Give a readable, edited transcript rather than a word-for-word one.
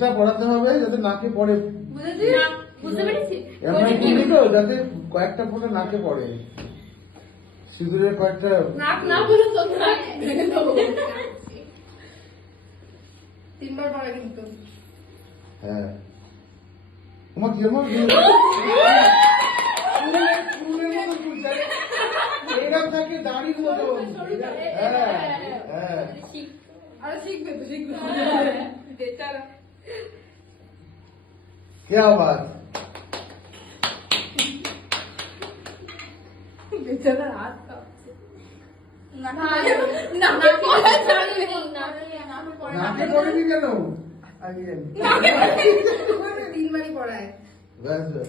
সিঁদুরটা পড়াতে হবে যাতে নাকে পড়ে, বুঝতে পেরেছি যাতে কয়েকটা ফোঁটা নাকে পড়ে, সিঁদুরের কয়েকটা। তিনবার পড়া কিন্তু। হ্যাঁ তোমার কি আমার এরকম থাকে দাড়ির মতো। হ্যাঁ হ্যাঁ আরে শিখবে তো, শিখবে। क्या बात। বেচারার হাত কাঁপছে। নাকে পড়েনি কেন? তিনবারই পড়ায়। ব্যাস ব্যাস।